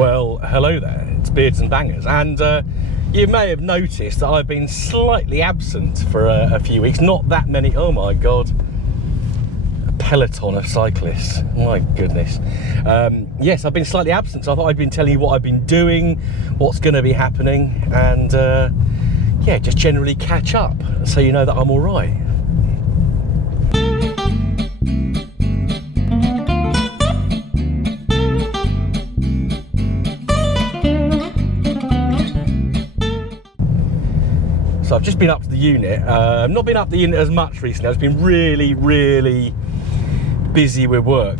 Well, hello there, it's Beards and Bangers, and you may have noticed that I've been slightly absent for a few weeks. Not that many, oh my god, a peloton of cyclists, my goodness. Yes, I've been slightly absent, so I thought I'd been telling you what I've been doing, what's going to be happening, and yeah, just generally catch up, so you know that I'm all right. So I've just been up to the unit. Not been up the unit as much recently. I've been really busy with work,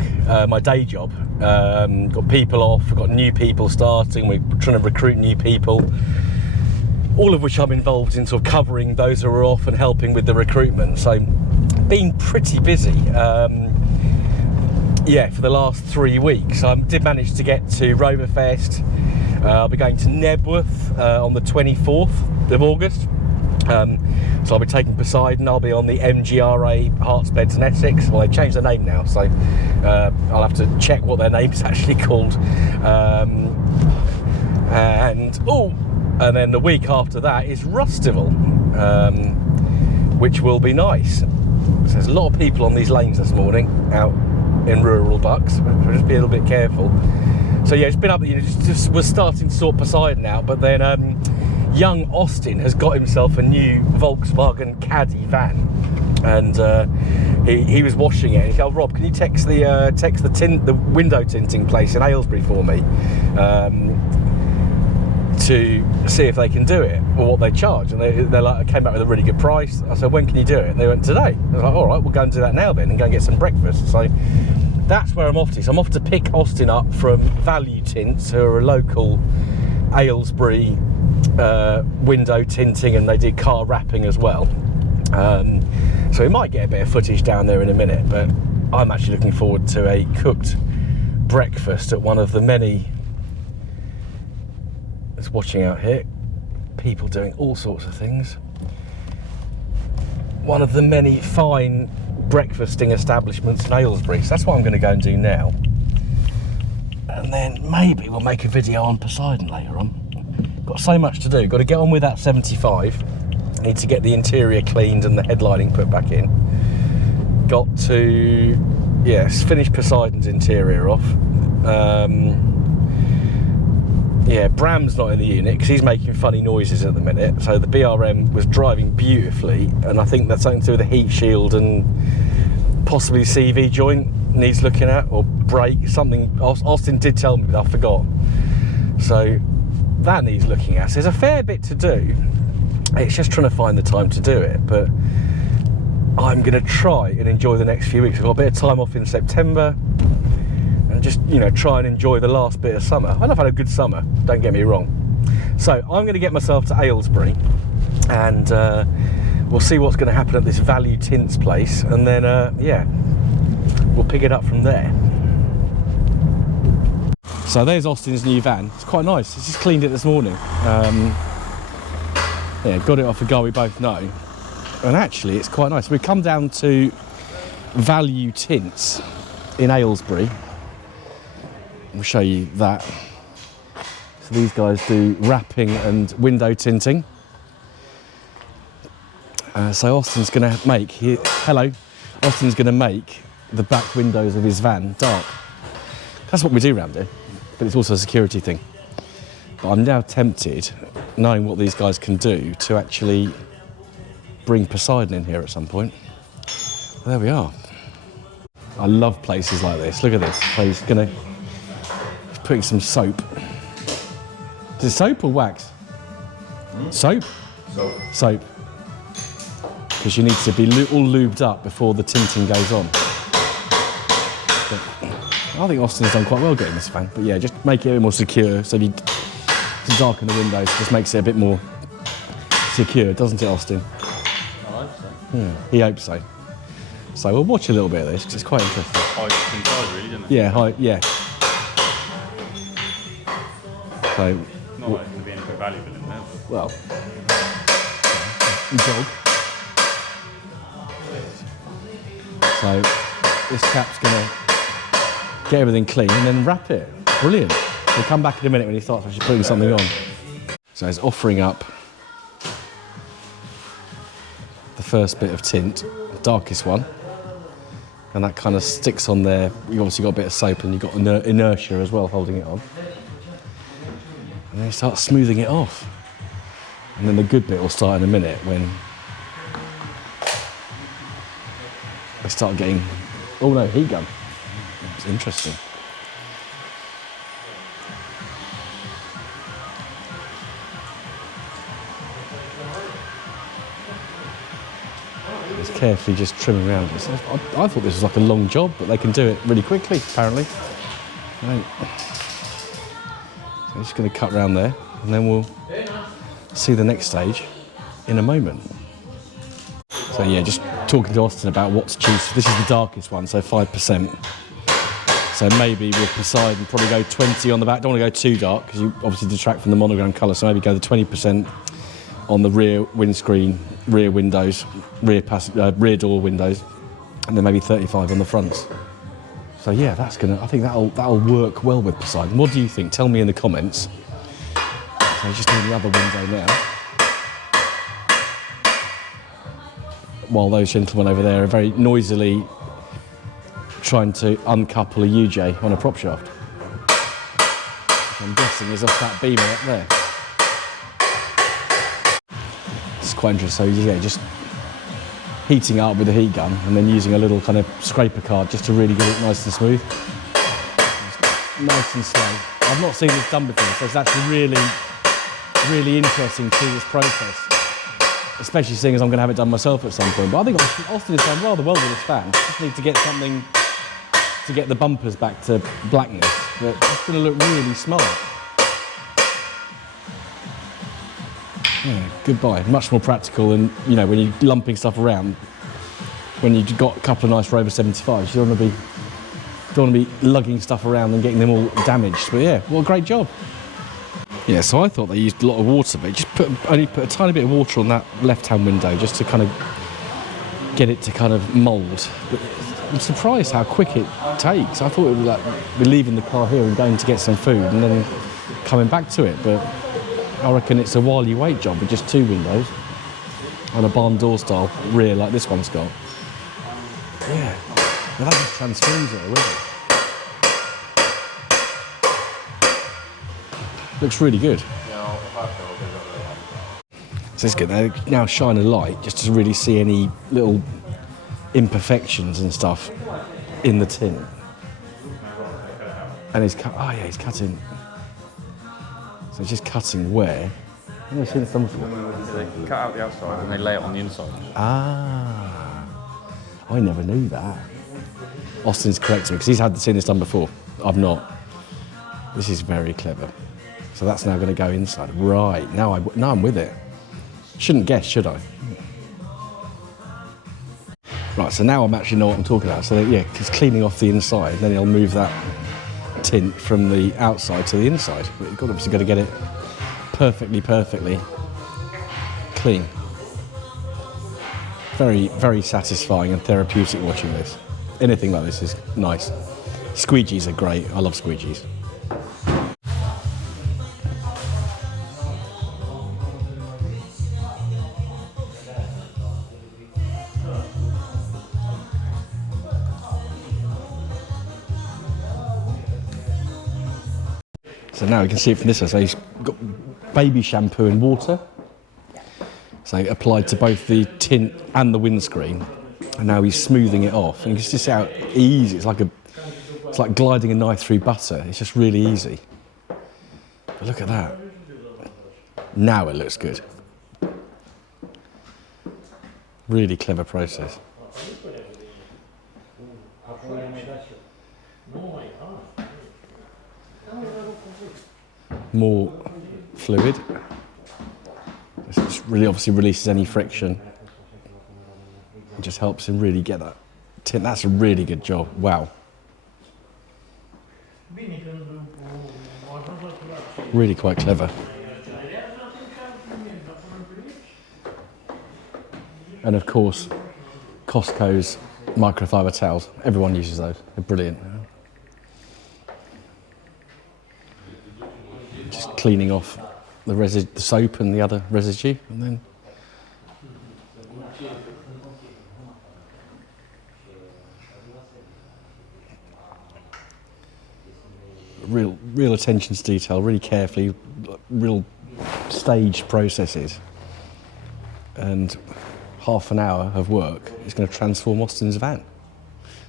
my day job. Got people off, we've got new people starting, we're trying to recruit new people, all of which I'm involved in, sort of covering those who are off and helping with the recruitment. So been pretty busy. Yeah, for the last 3 weeks. I did manage to get to Roverfest. I'll be going to Nebworth on the 24th of August. So I'll be taking Poseidon. I'll be on the MGRA Hearts, Beds and Essex. Well, they've changed their name now, so I'll have to check what their name's actually called. And then the week after that is Rustival, which will be nice. So there's a lot of people on these lanes this morning out in rural Bucks. So just be a little bit careful. So yeah, it's been up. Just was starting to sort Poseidon out, but then young Austin has got himself a new Volkswagen Caddy van, and he was washing it. And he said, "Oh, Rob, can you text the window tinting place in Aylesbury for me to see if they can do it or what they charge?" And they're like, I came back with a really good price. I said, "When can you do it?" And they went, "Today." I was like, "All right, we'll go and do that now then, and go and get some breakfast." So that's where I'm off to. So I'm off to pick Austin up from Value Tints, who are a local Aylesbury window tinting, and they did car wrapping as well. So we might get a bit of footage down there in a minute, but I'm actually looking forward to a cooked breakfast at one of the many, just watching out here, people doing all sorts of things. One of the many fine breakfasting establishments in Aylesbury. So that's what I'm going to go and do now. And then maybe we'll make a video on Poseidon later on. Got so much to do. Got to get on with that 75. Need to get the interior cleaned and the headlining put back in. Got to, yes, finish Poseidon's interior off. Yeah, Bram's not in the unit because he's making funny noises at the minute. So the BRM was driving beautifully, and I think that's something to do with the heat shield and possibly CV joint needs looking at, or brake, something. Austin did tell me, but I forgot. So that needs looking at. So there's a fair bit to do. It's just trying to find the time to do it, but I'm going to try and enjoy the next few weeks. I've got a bit of time off in September, and just, you know, try and enjoy the last bit of summer. I've had a good summer, don't get me wrong. So I'm going to get myself to Aylesbury, and we'll see what's going to happen at this Value Tints place, and then yeah, we'll pick it up from there. So there's Austin's new van. It's quite nice. He's just cleaned it this morning. Yeah, got it off a guy we both know. And actually, it's quite nice. We've come down to Value Tints in Aylesbury. I'll show you that. So these guys do wrapping and window tinting. So Austin's going to make, Austin's going to make the back windows of his van dark. That's what we do around here. But it's also a security thing. But I'm now tempted, knowing what these guys can do, to actually bring Poseidon in here at some point. There we are. I love places like this. Look at this. So he's putting some soap. Is it soap or wax? Soap? Soap. Soap. Because you need to be all lubed up before the tinting goes on. But I think Austin's done quite well getting this van, but yeah, just make it a bit more secure. So if you darken the windows, just makes it a bit more secure, doesn't it, Austin? I hope so. Yeah, he hopes so. So we'll watch a little bit of this, because it's quite interesting. High inside, really, isn't it? Yeah, yeah. So, Not like it can be anything valuable in there. But... well, dog. So this cap's gonna get everything clean and then wrap it. Brilliant. We'll come back in a minute when he starts actually putting something on. So he's offering up the first bit of tint, the darkest one, and that kind of sticks on there. You obviously got a bit of soap and you've got inertia as well holding it on. And then he starts smoothing it off. And then the good bit will start in a minute when they start getting, oh no, heat gun. It's interesting. It's carefully just trimming around. I thought this was like a long job, but they can do it really quickly, apparently. Right. So I'm just going to cut around there, and then we'll see the next stage in a moment. So yeah, just talking to Austin about what to choose. This is the darkest one, so 5%. So maybe with Poseidon, probably go 20 on the back. Don't want to go too dark because you obviously detract from the monogram colour. So maybe go the 20% on the rear windscreen, rear windows, rear door windows, and then maybe 35 on the fronts. So yeah, that's gonna. I think that'll work well with Poseidon. What do you think? Tell me in the comments. So he's just doing the other window now, while those gentlemen over there are very noisily trying to uncouple a UJ on a prop shaft, which I'm guessing is off that beamer up there. It's quite interesting. So yeah, just heating it up with a heat gun and then using a little kind of scraper card just to really get it nice and smooth. Nice and slow. I've not seen this done before, so it's actually really, really interesting to see this process. Especially seeing as I'm going to have it done myself at some point. But I think Austin has done rather well with this fan. Just need to get something to get the bumpers back to blackness. But it's going to look really smart. Yeah, goodbye. Much more practical than, you know, when you're lumping stuff around. When you've got a couple of nice Rover 75s, you don't want to be lugging stuff around and getting them all damaged. But yeah, what a great job. Yeah, so I thought they used a lot of water, but just only put a tiny bit of water on that left-hand window just to kind of get it to kind of mould. But I'm surprised how quick it takes. I thought it would like be leaving the car here and going to get some food and then coming back to it. But I reckon it's a while you wait job with just two windows and a barn door style rear like this one's got. Yeah, well, that just transforms it already. Looks really good. So it's good. They now shine a light just to really see any little imperfections and stuff in the tint. And he's he's cutting. So he's just cutting where? I've never seen this done before. They cut out the outside and they lay it on the inside. Ah, I never knew that. Austin's correcting me because he's seen this done before. I've not. This is very clever. So that's now going to go inside. Right, now I'm with it. Shouldn't guess, should I? Right, so now I actually know what I'm talking about. So yeah, he's cleaning off the inside, then he'll move that tint from the outside to the inside. But you've obviously got to get it perfectly clean. Very, very satisfying and therapeutic watching this. Anything like this is nice. Squeegees are great. I love squeegees. So now you can see it from this side. So he's got baby shampoo and water. So applied to both the tint and the windscreen. And now he's smoothing it off. And you can just see how easy. It's like gliding a knife through butter. It's just really easy. But look at that. Now it looks good. Really clever process. More fluid. This really obviously releases any friction. It just helps him really get that tint. That's a really good job. Wow. Really quite clever. And of course, Costco's microfiber towels. Everyone uses those. They're brilliant. just cleaning off the soap and the other residue, and then real attention to detail, really carefully, real staged processes, and half an hour of work is going to transform Austin's van.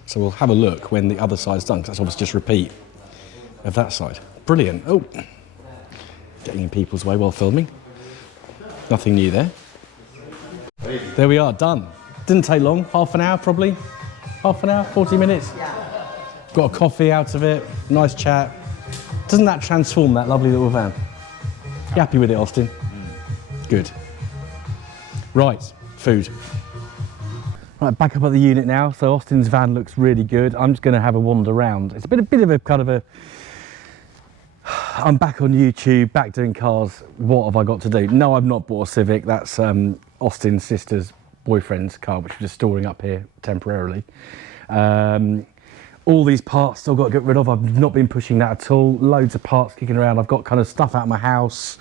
So we'll have a look when the other side's done, because that's obviously just repeat of that side. Brilliant. Oh, getting in people's way while filming. Nothing new there. There we are, done. Didn't take long, half an hour probably. Half an hour, 40 minutes. Got a coffee out of it, nice chat. Doesn't that transform that lovely little van? You happy with it, Austin? Good. Right, food. Right, back up at the unit now. So Austin's van looks really good. I'm just going to have a wander around. It's a bit of a kind of a... I'm back on YouTube, back doing cars. What have I got to do? No, I've not bought a Civic. That's Austin's sister's boyfriend's car, which we're just storing up here temporarily. All these parts still got to get rid of. I've not been pushing that at all. Loads of parts kicking around. I've got kind of stuff out of my house,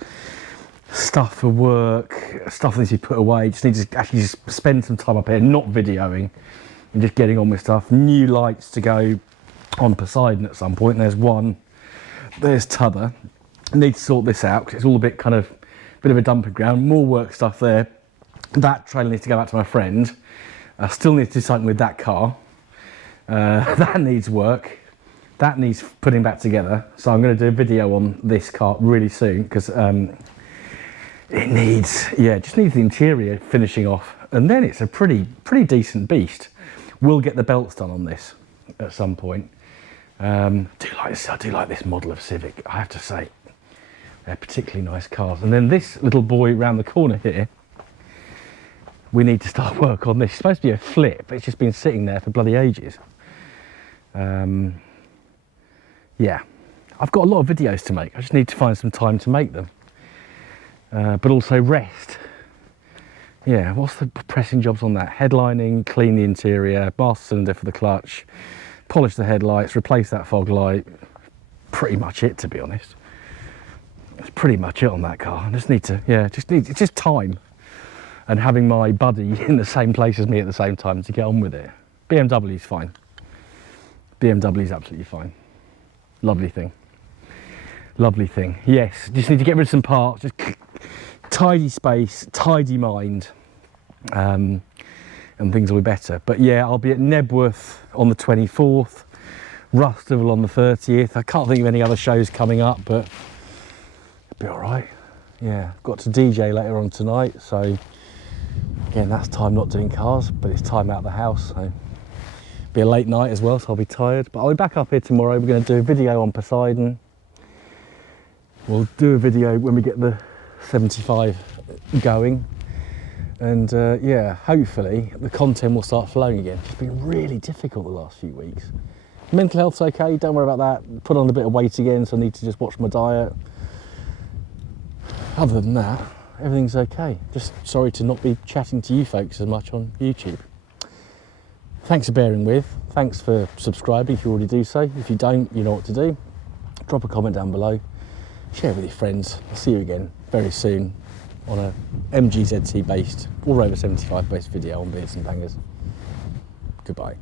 stuff for work, stuff that needs to be put away. Just need to actually just spend some time up here, not videoing, and just getting on with stuff. New lights to go on Poseidon at some point. There's one. There's t'other. I need to sort this out because it's all a bit of a dumping ground. More work stuff there. That trailer needs to go back to my friend. I still need to do something with that car. That needs work. That needs putting back together. So I'm going to do a video on this car really soon because it needs, just needs the interior finishing off, and then it's a pretty decent beast. We'll get the belts done on this at some point. I do like this model of Civic, I have to say. They're particularly nice cars. And then this little boy around the corner here, we need to start work on this. It's supposed to be a flip, it's just been sitting there for bloody ages. Yeah, I've got a lot of videos to make. I just need to find some time to make them. But also rest. Yeah, what's the pressing jobs on that? Headlining, clean the interior, master cylinder for the clutch, polish the headlights, replace that fog light. Pretty much it, to be honest. That's pretty much it on that car. I just need to, it's just time. And having my buddy in the same place as me at the same time to get on with it. BMW's fine. BMW's absolutely fine. Lovely thing. Lovely thing. Yes, just need to get rid of some parts. Just tidy space, tidy mind, and things will be better. But yeah, I'll be at Nebworth on the 24th, Rustival on the 30th. I can't think of any other shows coming up, but it'll be all right. Yeah, got to DJ later on tonight, so again, that's time not doing cars, but it's time out of the house. So be a late night as well, so I'll be tired. But I'll be back up here tomorrow. We're going to do a video on Poseidon. We'll do a video when we get the 75 going. And yeah, hopefully the content will start flowing again. It's been really difficult the last few weeks. Mental health's okay, don't worry about that. Put on a bit of weight again, so I need to just watch my diet. Other than that, everything's okay. Just sorry to not be chatting to you folks as much on YouTube. Thanks for bearing with. Thanks for subscribing if you already do so. If you don't, you know what to do. Drop a comment down below. Share it with your friends. I'll see you again very soon on a MGZT based or over 75 based video on beards and bangers. Goodbye.